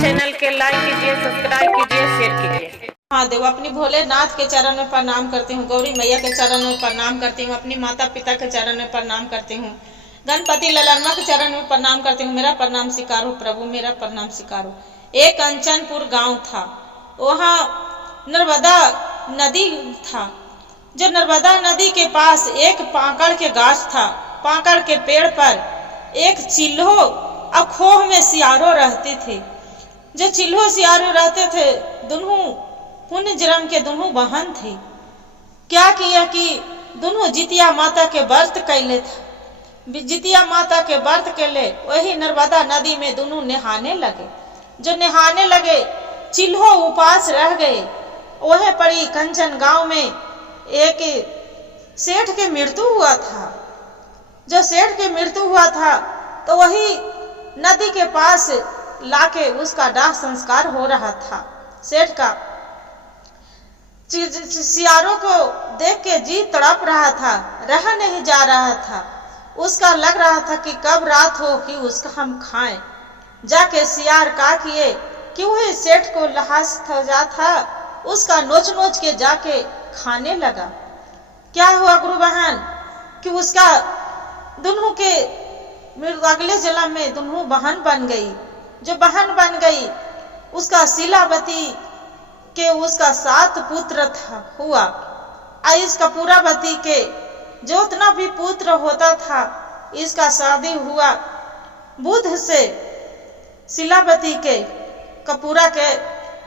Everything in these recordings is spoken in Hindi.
चैनल के लाइक कीजिए, सब्सक्राइब कीजिए, शेयर कीजिए। महादेव, अपनी भोलेनाथ के चरण में प्रणाम करती हूँ, गौरी मैया के चरण में प्रणाम करती हूँ, अपनी माता पिता के चरण में प्रणाम करती हूँ, गणपति ललनमा के चरण में प्रणाम करती हूँ। मेरा प्रणाम स्वीकारो प्रभु, मेरा प्रणाम स्वीकारो। एक कंचनपुर गांव था, वहाँ नर्मदा नदी था। जो नर्मदा नदी के पास एक पाकड़ के गाछ था। पाकड़ के पेड़ पर एक चिल्हो और खोह में सियारो रहती थी। जो चिल्हो सियारो रहते थे, दोनों पुण्य जन्म के दोनों बहन थी। क्या किया कि दोनों जितिया माता के व्रत कैले थे। जितिया माता के व्रत कैले, वही नर्मदा नदी में दोनों नहाने लगे। जो नहाने लगे, चिल्हो उपास रह गए। वह पड़ी कंचन गांव में एक सेठ के मृत्यु हुआ था। जो सेठ के मृत्यु हुआ था, तो वही नदी के पास लाके उसका दाह संस्कार हो रहा था। सेठ का सियारों को देख के जी तड़प रहा था, रह नहीं जा रहा था। उसका लग रहा था कि कब रात हो कि उसका हम खाएं। जाके सियार का किए कि वही सेठ को लहास जा था, उसका नोच नोच के जाके खाने लगा। क्या हुआ गुरु बहन कि उसका दोनों के अगले जन्म में दोनों बहन बन गई। जो बहन बन गई, उसका शीलावती के उसका 7 पुत्र था हुआ। इस कपूरावती के जो उतना भी पुत्र होता था, इसका शादी हुआ बुध से। शीलावती के कपूरा के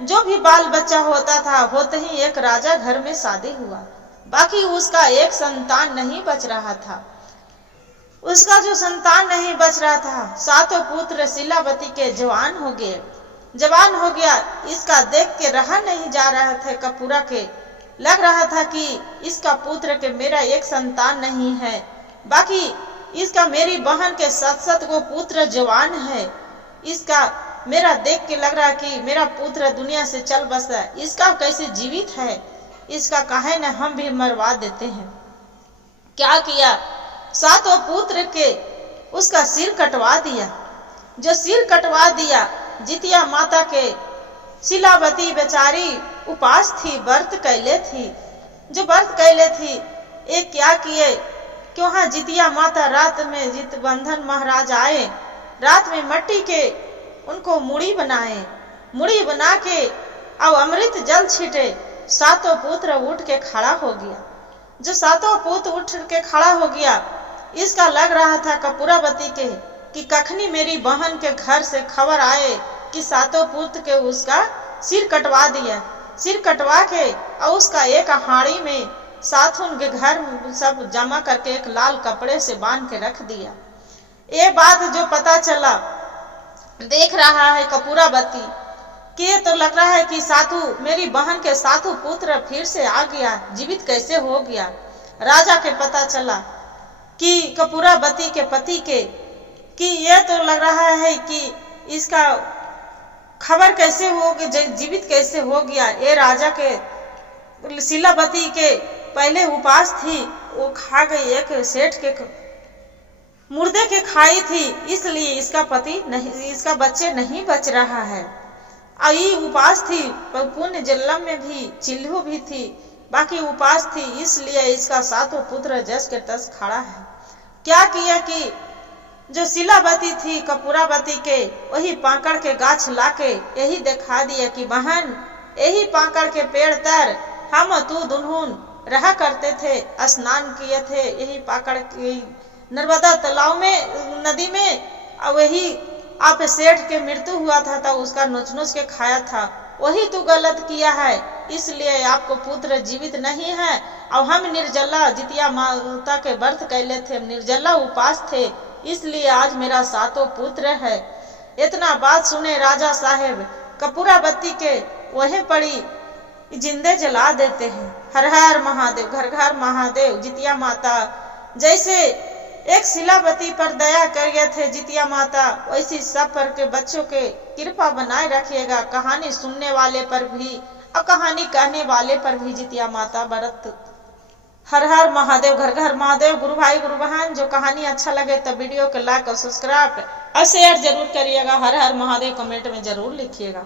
जो भी बाल बच्चा होता था, होते ही एक राजा घर में शादी हुआ। बाकी उसका एक संतान नहीं बच रहा था। उसका जो संतान नहीं बच रहा था, 7 पुत्र शीलावती के जवान हो गए। जवान हो गया, इसका देख के रहा नहीं जा रहा था। कपूरा के लग रहा था कि इसका पुत्र के मेरा एक संतान नहीं है, बाकी इसका मेरी बहन के 7 को पुत्र जवान है। इसका मेरा देख के लग रहा कि मेरा पुत्र दुनिया से चल बसा, इसका कैसे जीवित है, इसका काहे न हम भी मरवा देते हैं। क्या किया, 7 पुत्र के उसका सिर कटवा दिया। जो सिर कटवा दिया, जितिया माता के शीलावती बेचारी उपास थी, व्रत कैले थी। जो व्रत कैले थी, एक क्या किए कि वहाँ जितिया माता रात में जितबंधन महाराज आए, रात में मट्टी के उनको मुड़ी बनाए। मुड़ी बना के और अमृत जल छीटे। 7 पुत्र उठ के खड़ा हो गया। जो 7 पुत्र उठ के खड़ा हो गया, इसका लग रहा था कपूरावती के कि कखनी मेरी बहन के घर से खबर आए कि 7 पुत्र के उसका सिर कटवा दिया। सिर कटवा के और उसका एक हाड़ी में 7 उनके घर सब जमा करके एक लाल कपड़े से बांध के रख दिया। ये बात जो पता चला, देख रहा है कपूरावती कि तो लग रहा है कि 7 मेरी बहन के 7 पुत्र फिर से आ गया, जीवित कैसे हो गया। राजा के पता चला कि कपूरावती के पति के कि ये तो लग रहा है कि इसका खबर कैसे हो गया, जीवित कैसे हो गया। ये राजा के शीलावती के पहले उपास थी, वो खा गई, एक सेठ के मुर्दे के खाई थी, इसलिए इसका पति नहीं, इसका बच्चे नहीं बच रहा है। आई उपास थी, पुण्य जन्म में भी चिल्हो भी थी, बाकी उपास थी, इसलिए इसका 7 पुत्र जस के तस खड़ा है। क्या किया कि जो शीलावती थी कपूरावती के, वही पाकड़ के गाछ लाके यही दिखा दिया कि बहन, यही पाकड़ के पेड़ तर हम तू दोनों रहा करते थे, स्नान किए थे यही पाकड़ की नर्मदा तालाब में, नदी में। और वही आप सेठ के मृत्यु हुआ था तो उसका नोच नोच के खाया था, वही तू गलत किया है, इसलिए आपको पुत्र जीवित नहीं है। और हम निर्जला जितिया माता के व्रत कैले थे, निर्जला उपास थे, इसलिए आज मेरा 7 पुत्र है। इतना बात सुने राजा साहेब कपूरावती के वही पड़ी जिंदे जला देते हैं। हर हर महादेव, घर घर महादेव। जितिया माता जैसे एक शीलावती पर दया कर गए थे जितिया माता, वैसी सब पर के बच्चों के कृपा बनाए रखिएगा। कहानी सुनने वाले पर भी और कहानी कहने वाले पर भी जितिया माता बरत हर हर महादेव, घर घर महादेव। गुरु भाई गुरु बहन, जो कहानी अच्छा लगे तो वीडियो को लाइक और सब्सक्राइब और शेयर जरूर करिएगा। हर हर महादेव कमेंट में जरूर लिखिएगा।